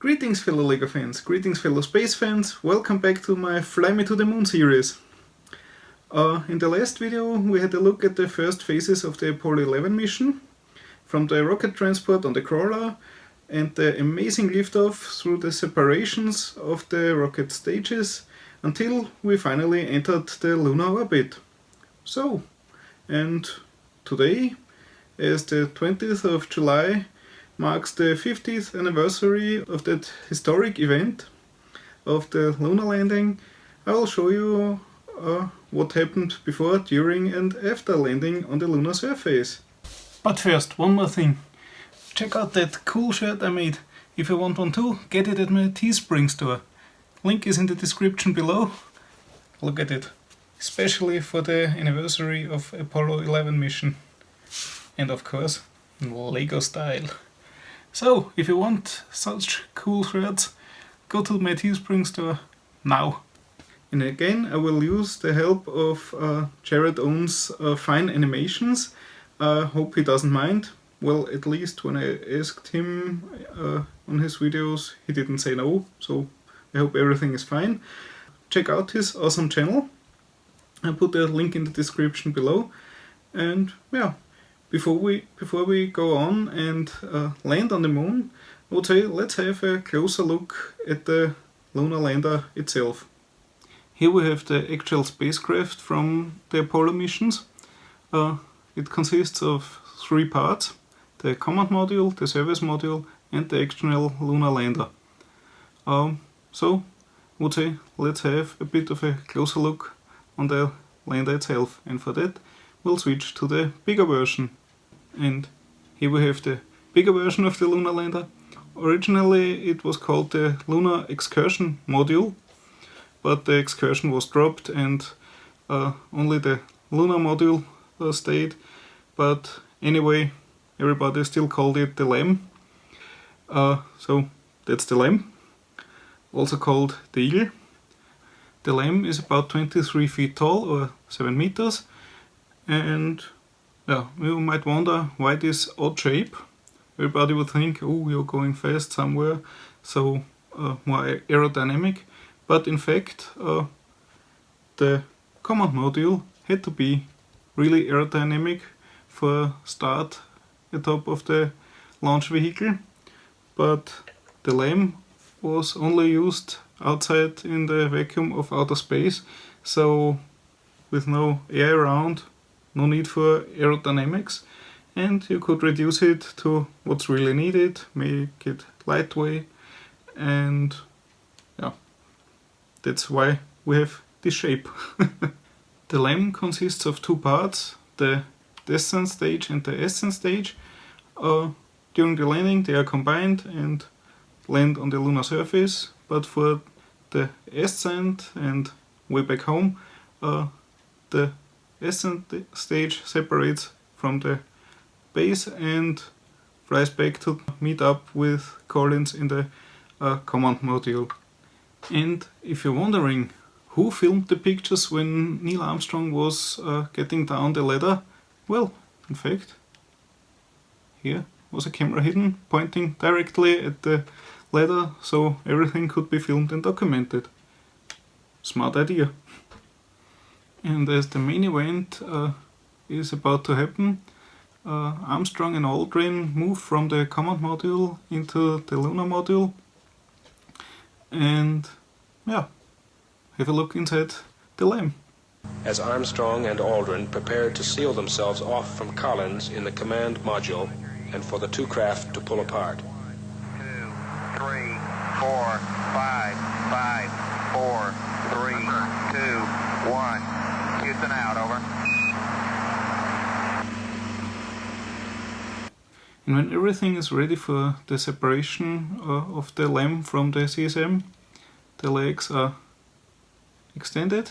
Greetings fellow LEGO fans, greetings fellow space fans, welcome back to my Fly Me to the Moon series. In the last video we had a look at the first phases of the Apollo 11 mission, from the rocket transport on the crawler and the amazing liftoff through the separations of the rocket stages until we finally entered the lunar orbit. So, and today, as the 20th of July marks the 50th anniversary of that historic event of the lunar landing, I will show you what happened before, during and after landing on the lunar surface. But first, one more thing. Check out that cool shirt I made. If you want one too, get it at my Teespring store. Link is in the description below. Look at it. Especially for the anniversary of Apollo 11 mission. And of course, in LEGO style. So, if you want such cool shirts, go to my Teespring store now. And again, I will use the help of Jared Owen's fine animations. I hope he doesn't mind. Well, at least when I asked him on his videos, he didn't say no, so I hope everything is fine. Check out his awesome channel. I'll put a link in the description below. And yeah, before we go on and land on the moon, I would say let's have a closer look at the lunar lander itself. Here we have the actual spacecraft from the Apollo missions. It consists of 3 parts: the command module, the service module and the actual lunar lander. So I would say let's have a bit of a closer look on the lander itself, and for that we'll switch to the bigger version. And here we have the bigger version of the lunar lander. Originally it was called the Lunar Excursion Module, but the excursion was dropped and only the Lunar Module stayed. But anyway, everybody still called it the LEM. So that's the LEM, also called the Eagle. The LEM is about 23 feet tall, or 7 meters, and yeah, you might wonder why this odd shape. Everybody would think, oh, you're going fast somewhere, so more aerodynamic. But in fact, the command module had to be really aerodynamic for start atop of the launch vehicle. But the LEM was only used outside in the vacuum of outer space, so with no air around, no need for aerodynamics, and you could reduce it to what's really needed, make it lightweight, and yeah, that's why we have this shape. The LEM consists of 2 parts, the descent stage and the ascent stage. During the landing they are combined and land on the lunar surface, but for the ascent and way back home, the ascent stage separates from the base and flies back to meet up with Collins in the command module. And if you're wondering who filmed the pictures when Neil Armstrong was getting down the ladder, well, in fact, here was a camera hidden pointing directly at the ladder, so everything could be filmed and documented. Smart idea. And as the main event is about to happen, Armstrong and Aldrin move from the command module into the lunar module, and yeah, have a look inside the LEM. As Armstrong and Aldrin prepared to seal themselves off from Collins in the command module and for the 2 craft to pull apart. 2, 3, 4, 5, 5, 4, 3, 2, 1. Houston out, over. And when everything is ready for the separation of the LEM from the CSM, the legs are extended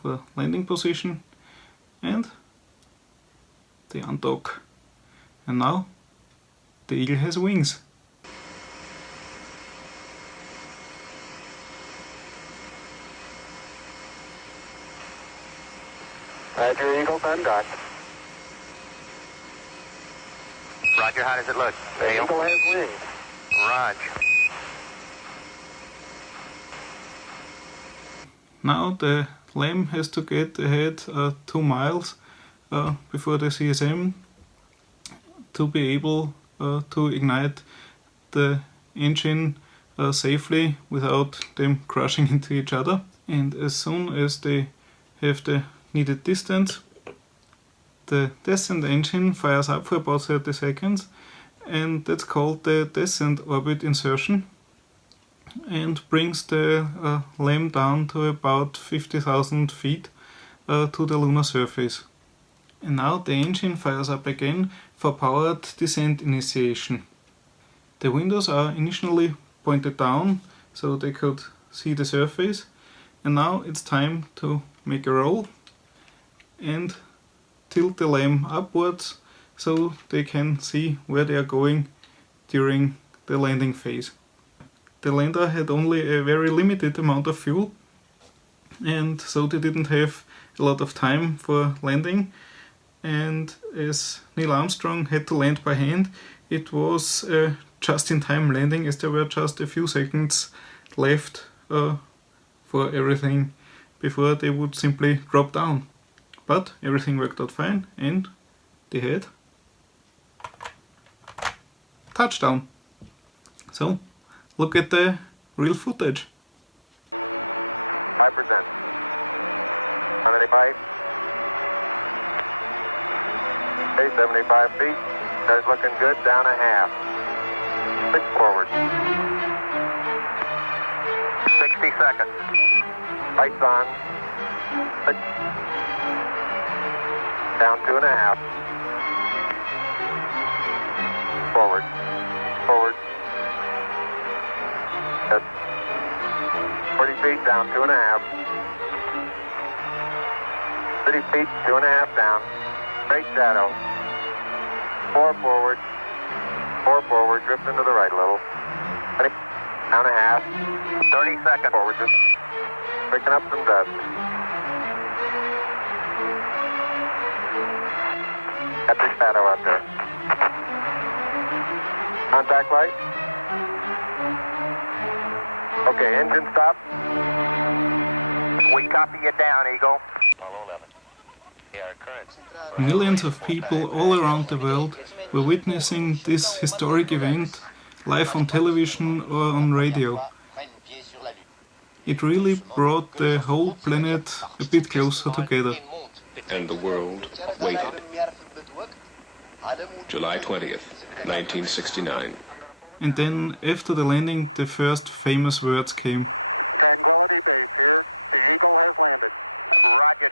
for landing position and they undock. And now the Eagle has wings. Roger, Eagle, undocked. Roger, how does it look? The Eagle has wings. Roger. Now the LEM has to get ahead 2 miles before the CSM to be able to ignite the engine safely without them crashing into each other. And as soon as they have the needed distance, the descent engine fires up for about 30 seconds, and that's called the descent orbit insertion, and brings the LEM down to about 50,000 feet to the lunar surface. And now the engine fires up again for powered descent initiation. The windows are initially pointed down so they could see the surface, and now it's time to make a roll and tilt the LEM upwards so they can see where they are going during the landing phase. The lander had only a very limited amount of fuel, and so they didn't have a lot of time for landing, and as Neil Armstrong had to land by hand, it was a just-in-time landing, as there were just a few seconds left for everything before they would simply drop down. But everything worked out fine, and they had touchdown. So look at the real footage. 5%. How many pipe? Okay, 75 feet. That's looking good. Down a half. 6 forward. 60 seconds. Lights on. 6. Down 2.5. Forward. Forward. Good. 40 feet down 2.5. 30 feet, 2.5 down. Straight shadow. 4 forward. 4 forward. Drift into the right a little. 20. Down a half. 30 seconds forward. Just picking up some dust. Got the shadow out there. Contact light. Okay, engine stop. We copy you down, Eagle. Millions of people all around the world were witnessing this historic event live on television or on radio. It really brought the whole planet a bit closer together. And the world waited. July 20th, 1969. And then, after the landing, the first famous words came. Tranquility Base here. The Eagle has landed. Roger,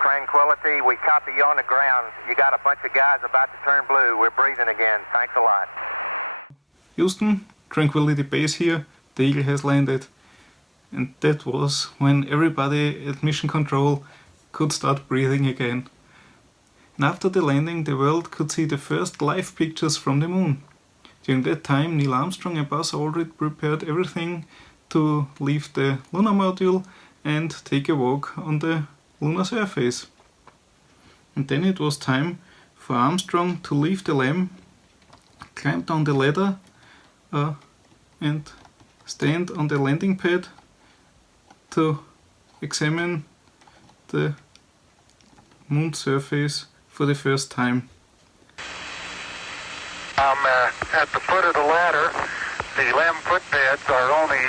Tranquility. We copy you on the ground. You got a bunch of guys about to turn blue. We're breathing again. Thanks a lot. Houston, Tranquility Base here. The Eagle has landed. And that was when everybody at Mission Control could start breathing again. And after the landing, the world could see the first live pictures from the moon. During that time, Neil Armstrong and Buzz Aldrin prepared everything to leave the Lunar Module and take a walk on the lunar surface. And then it was time for Armstrong to leave the LEM, climb down the ladder and stand on the landing pad to examine the moon surface for the first time. I'm at the foot of the ladder. The LEM footpads are only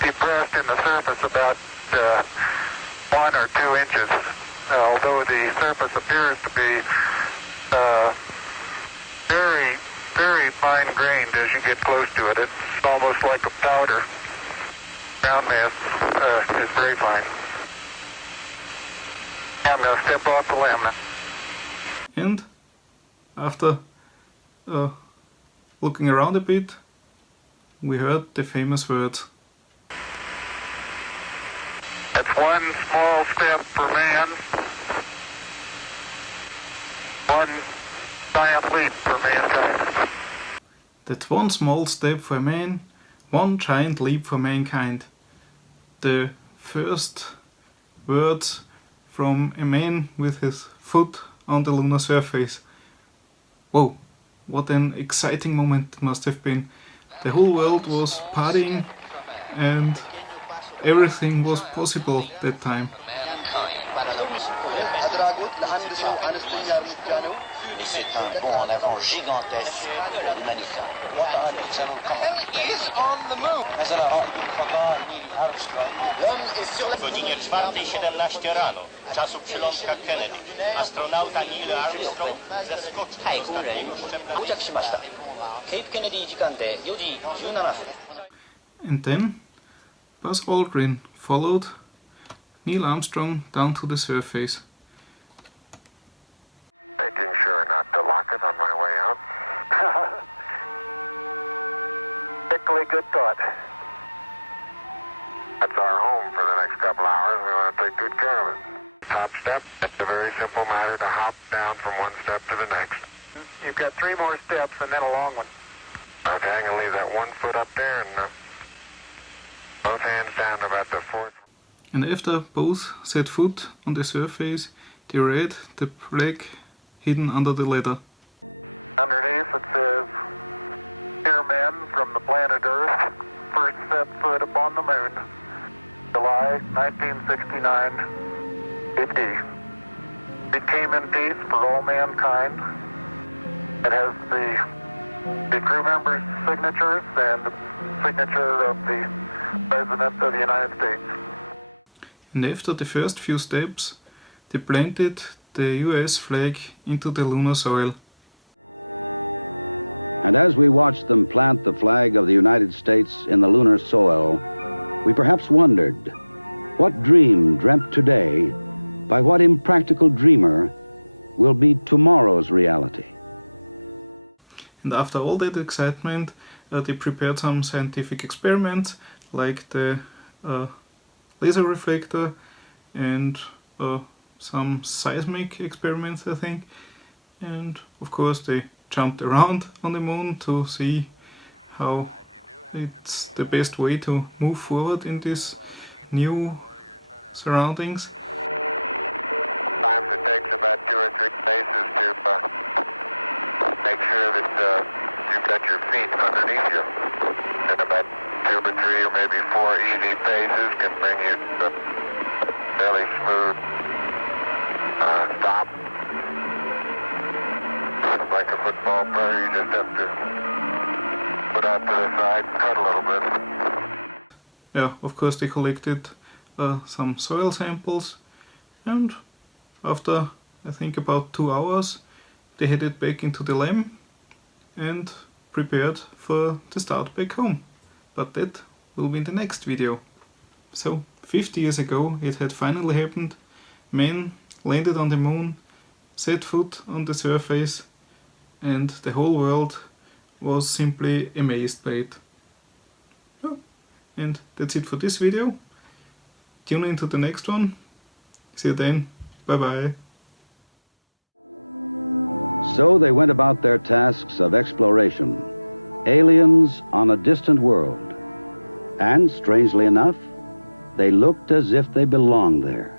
depressed in the surface about 1 or 2 inches, although the surface appears to be very, very fine-grained as you get close to it. It's almost like a powder. Ground mass is very fine. I'm going to step off the LEM now. And after looking around a bit, we heard the famous words. That's one small step for man, one giant leap for mankind. That's one small step for man, one giant leap for mankind. The first words from a man with his foot on the lunar surface. Whoa, what an exciting moment it must have been. The whole world was partying and everything was possible that time. C'est un bond en avant gigantesque pour l'humanité. He is on the moon. L'homme est sur la... Godzinie 4:17 rano, czasu przylądka Kennedy, astronauta Neil Armstrong zeskoczył z ostatniego szczebla. 到着しました。ケープケネディ時間で4時17分。 And then Buzz Aldrin followed Neil Armstrong down to the surface. Making sure not to lock it on my way out. Particularly good thought. That's our home for the next couple hours. We want to take good care of it. Top step, it's a very simple matter to hop down from one step to the next. You've got 3 more steps and then a long one. Okay, I'm going to leave that 1 foot up there and both hands down about the 4th. And after both set foot on the surface, they read the flag hidden under the ladder. Underneath it says, "Dear men from the planet Earth, first set foot upon the moon, July 1969, AD. It came in peace for all mankind." It has the crew members' signatures and the signature of the President of the United States. And after the first few steps, they planted the US flag into the lunar soil. And as we watched them plant the flag of the United States in the lunar soil, we perhaps wondered, what dream dreamt today by what impractical dreamer will be tomorrow's reality? And after all that excitement, they prepared some scientific experiments, like the laser reflector and some seismic experiments, I think. And of course they jumped around on the moon to see how it's the best way to move forward in these new surroundings. Sometimes it takes about 2 or 3 paces to make sure that you've got your feet underneath you. And about 2 or 3 or maybe 4 easy paces can bring you to a fairly smooth stop. Like a football player, you just have to put out to the side and cut a little bit. Yeah, of course they collected some soil samples, and after I think about 2 hours they headed back into the lab and prepared for the start back home. But that will be in the next video. So 50 years ago it had finally happened. Men landed on the moon, set foot on the surface, and the whole world was simply amazed by it. Oh, and that's it for this video. Tune in to the next one. See you then. Bye bye. So they went about their tasks of exploration, aliens on a distant world. And strangely enough, they looked as if they belonged there.